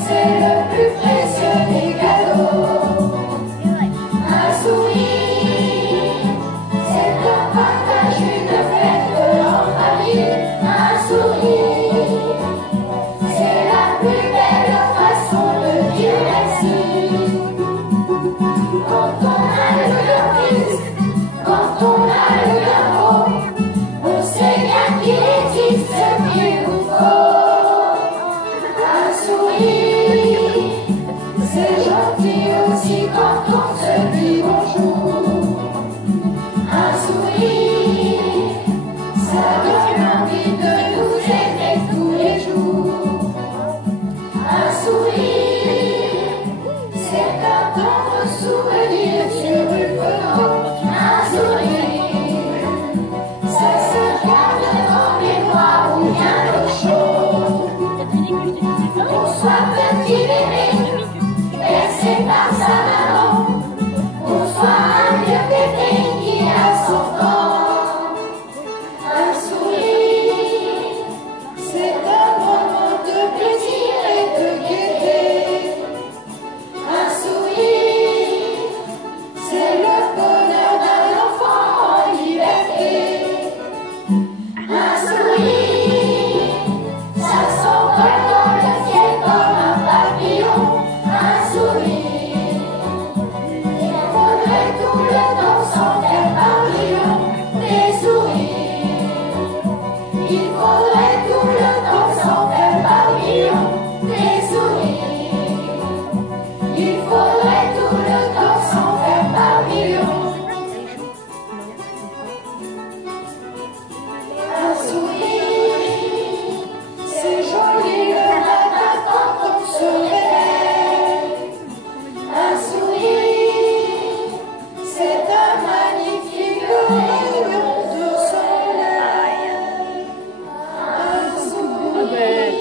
c'est le plus précieux des cadeaux. Un sourire, c'est un partage, une fête entre amis. Un sourire, c'est la plus belle façon de dire merci. Quand on a le cœur triste, quand on a le cœur beau, on sait bien qu'il existe ce qu'il nous faut. Un sourire, c'est gentil aussi quand on se dit bonjour. Un sourire, ça donne envie de nous aimer tous les jours. Un sourire, c'est un tendre souvenir sur une photo. Un sourire, ça se garde dans mémoire ou bien au chaud. Qu'on soit petit bébé, bercé par sa maman, qu'on soit un vieux bébé qui a 100 ans. Un sourire, c'est un moment de plaisir et de gaieté. Un sourire, c'est le bonheur d'un enfant en liberté. Un sourire, ça s'envole dans le ciel comme un papillon. Un sourire, il faudrait tout le temps s'en faire pavillon. Des sourires, il faudrait tout le temps s'en faire pavillon. Des sourires, il faudrait tout le temps s'en faire pavillon. Un sourire, c'est joli le matin quand on se réveille. Un sourire, c'est un magnifique rayon de soleil. Un sourire.